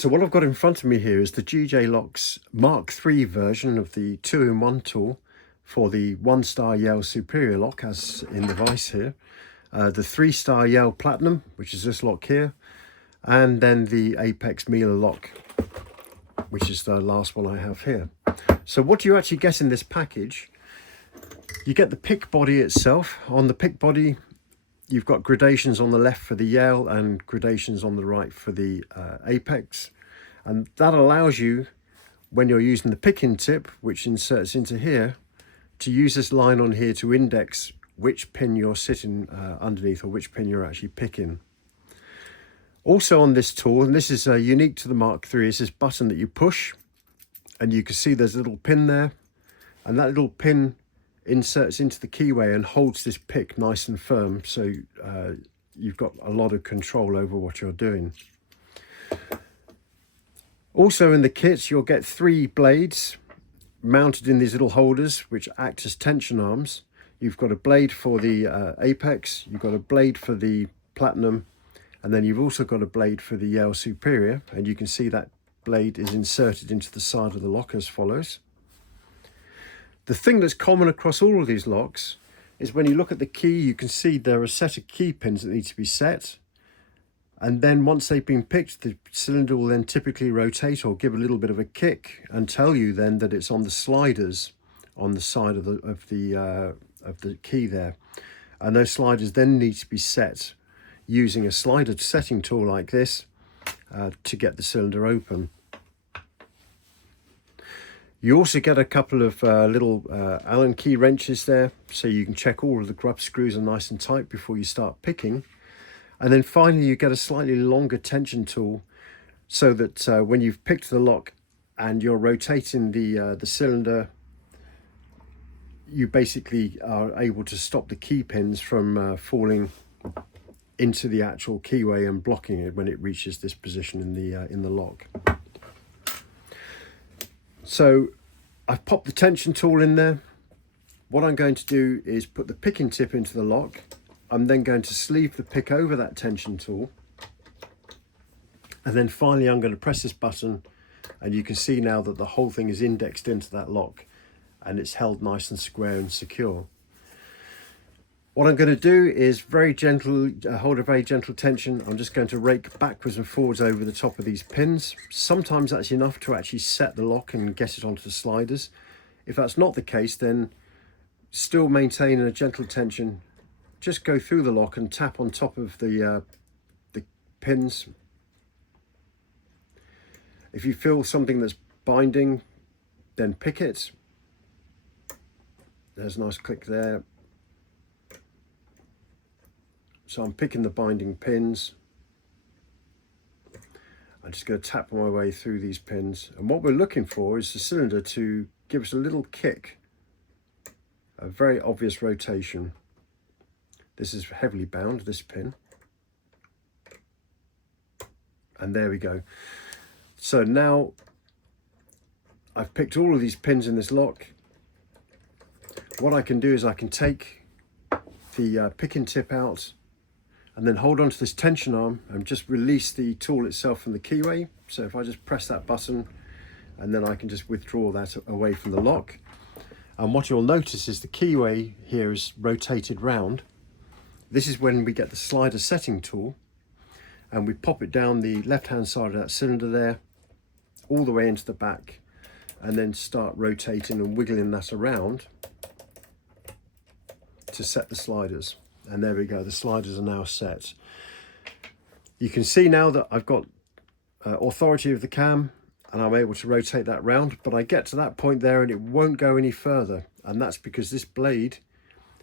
So what I've got in front of me here is the GJ Locks Mark III version of the 2-in-1 tool for the 1-star Yale Superior lock, as in the vise here. The 3-star Yale Platinum, which is this lock here, and then the Apex Mila lock, which is the last one I have here. So what do you actually get in this package? You get the pick body itself. On the pick body, you've got gradations on the left for the Yale and gradations on the right for the Apex. And that allows you, when you're using the picking tip, which inserts into here, to use this line on here to index which pin you're sitting underneath, or which pin you're actually picking. Also on this tool, and this is unique to the Mark III, is this button that you push, and you can see there's a little pin there, and that little pin inserts into the keyway and holds this pick nice and firm, so you've got a lot of control over what you're doing. Also in the kit, you'll get 3 blades mounted in these little holders which act as tension arms. You've got a blade for the Apex, you've got a blade for the Platinum, and then you've also got a blade for the Yale Superior, and you can see that blade is inserted into the side of the lock as follows. The thing that's common across all of these locks is when you look at the key, you can see there are a set of key pins that need to be set. And then once they've been picked, the cylinder will then typically rotate or give a little bit of a kick and tell you then that it's on the sliders on the side of the key there. And those sliders then need to be set using a slider setting tool like this to get the cylinder open. You also get a couple of little Allen key wrenches there, so you can check all of the grub screws are nice and tight before you start picking. And then finally you get a slightly longer tension tool, so that when you've picked the lock and you're rotating the cylinder, you basically are able to stop the key pins from falling into the actual keyway and blocking it when it reaches this position in the lock. So I've popped the tension tool in there. What I'm going to do is put the picking tip into the lock. I'm then going to sleeve the pick over that tension tool. And then finally I'm going to press this button, and you can see now that the whole thing is indexed into that lock and it's held nice and square and secure. What I'm going to do is very gentle, hold a very gentle tension. I'm just going to rake backwards and forwards over the top of these pins. Sometimes that's enough to actually set the lock and get it onto the sliders. If that's not the case, then still maintaining a gentle tension, just go through the lock and tap on top of the pins. If you feel something that's binding, then pick it. There's a nice click there. So I'm picking the binding pins. I'm just going to tap my way through these pins. And what we're looking for is the cylinder to give us a little kick, a very obvious rotation. This is heavily bound, this pin. And there we go. So now I've picked all of these pins in this lock. What I can do is I can take the picking tip out and then hold on to this tension arm and just release the tool itself from the keyway. So if I just press that button, and then I can just withdraw that away from the lock. And what you'll notice is the keyway here is rotated round. This is when we get the slider setting tool, and we pop it down the left hand side of that cylinder there, all the way into the back, and then start rotating and wiggling that around to set the sliders. And there we go, the sliders are now set. You can see now that I've got authority of the cam, and I'm able to rotate that round, but I get to that point there and it won't go any further, and that's because this blade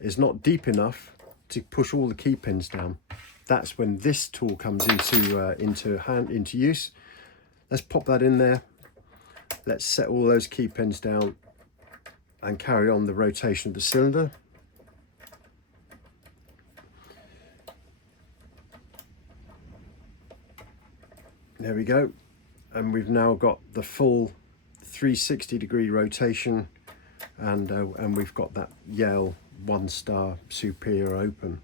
is not deep enough to push all the key pins down. That's when this tool comes into use. Let's pop that in there. Let's set all those key pins down and carry on the rotation of the cylinder. There we go, and we've now got the full 360-degree rotation, and we've got that Yale 1-star Superior open.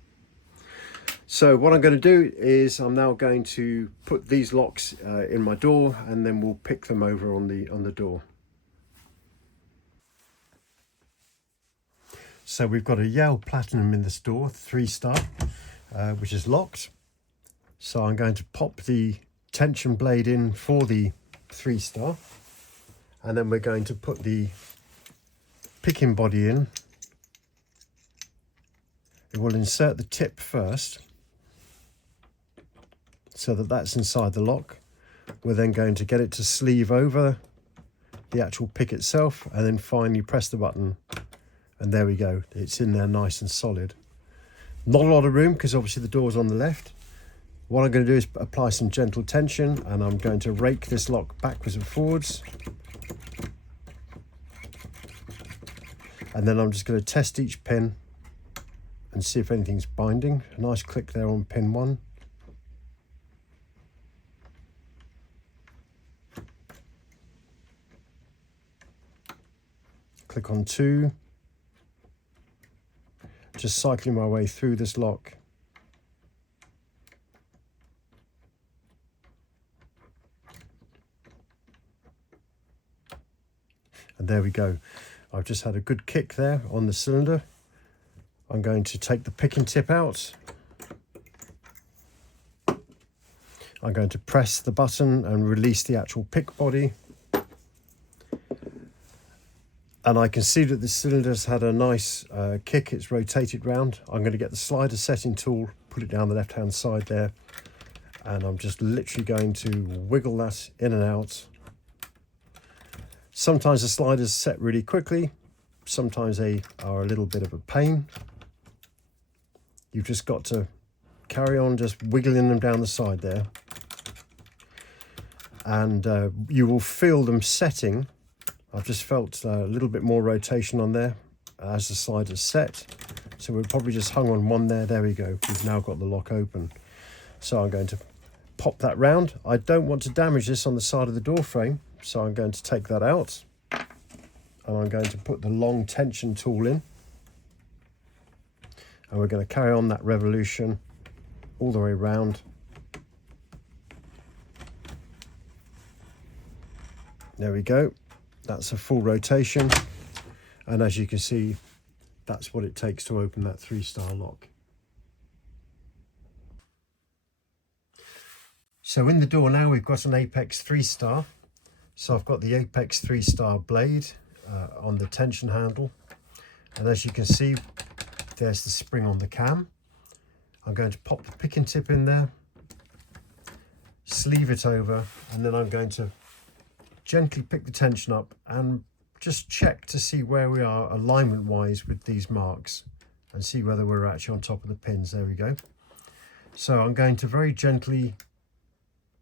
So what I'm going to do is I'm now going to put these locks in my door, and then we'll pick them over on the door. So we've got a Yale Platinum in this door, 3-star, which is locked. So I'm going to pop the tension blade in for the 3-star, and then we're going to put the picking body in. It will insert the tip first, so that that's inside the lock. We're then going to get it to sleeve over the actual pick itself, and then finally press the button, and there we go, it's in there nice and solid. Not a lot of room because obviously the door's on the left. What I'm going to do is apply some gentle tension, and I'm going to rake this lock backwards and forwards, and then I'm just going to test each pin and see if anything's binding. A nice click there on pin 1. Click on 2. Just cycling my way through this lock. And there we go. I've just had a good kick there on the cylinder. I'm going to take the picking tip out. I'm going to press the button and release the actual pick body. And I can see that the cylinder's had a nice kick, it's rotated round. I'm going to get the slider setting tool, put it down the left hand side there, and I'm just literally going to wiggle that in and out. Sometimes the sliders set really quickly, sometimes they are a little bit of a pain. You've just got to carry on just wiggling them down the side there, and you will feel them setting. I've just felt a little bit more rotation on there as the slider's set. So we've probably just hung on one there. There we go. We've now got the lock open. So I'm going to pop that round. I don't want to damage this on the side of the door frame, so I'm going to take that out. And I'm going to put the long tension tool in. And we're going to carry on that revolution all the way around. There we go. That's a full rotation, and as you can see, that's what it takes to open that 3-star lock. So in the door now we've got an Apex 3-star. So I've got the Apex 3-star blade on the tension handle, and as you can see, there's the spring on the cam. I'm going to pop the picking tip in there, sleeve it over, and then I'm going to gently pick the tension up and just check to see where we are alignment wise with these marks, and see whether we're actually on top of the pins. There we go. So I'm going to very gently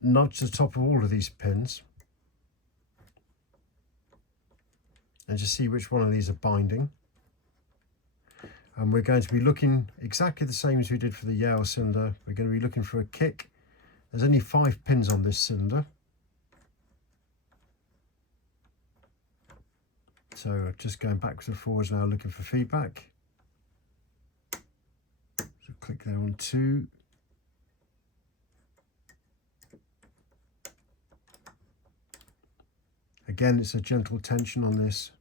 nudge the top of all of these pins and just see which one of these are binding. And we're going to be looking exactly the same as we did for the Yale cylinder. We're going to be looking for a kick. There's only 5 pins on this cylinder. So just going backwards and forwards now, looking for feedback. So click there on 2. Again, it's a gentle tension on this.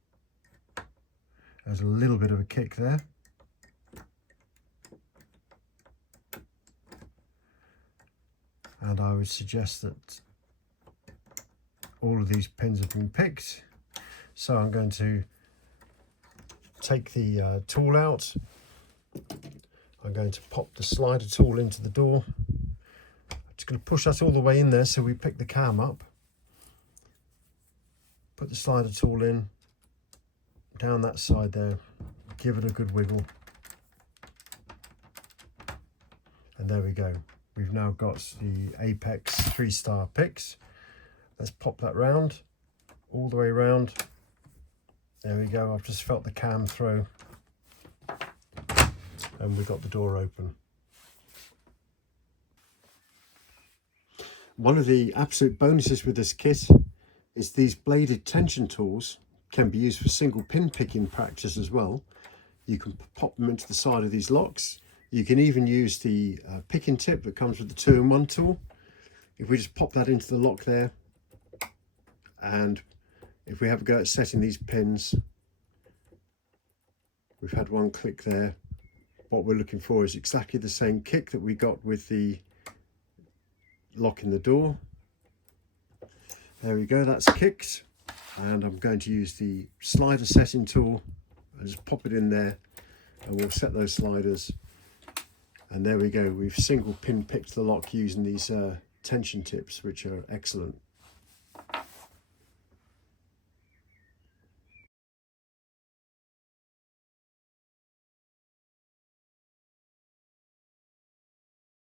There's a little bit of a kick there. And I would suggest that all of these pins have been picked. So I'm going to take the tool out. I'm going to pop the slider tool into the door. I'm just going to push that all the way in there so we pick the cam up. Put the slider tool in, down that side there, give it a good wiggle. And there we go. We've now got the Apex 3-star picks. Let's pop that round, all the way around. There we go. I've just felt the cam throw, and we've got the door open. One of the absolute bonuses with this kit is these bladed tension tools can be used for single pin picking practice as well. You can pop them into the side of these locks. You can even use the picking tip that comes with the 2-in-1 tool. If we just pop that into the lock there, and if we have a go at setting these pins, we've had one click there. What we're looking for is exactly the same kick that we got with the lock in the door. There we go, that's kicked. And I'm going to use the slider setting tool and just pop it in there, and we'll set those sliders. And there we go, we've single pin picked the lock using these tension tips, which are excellent.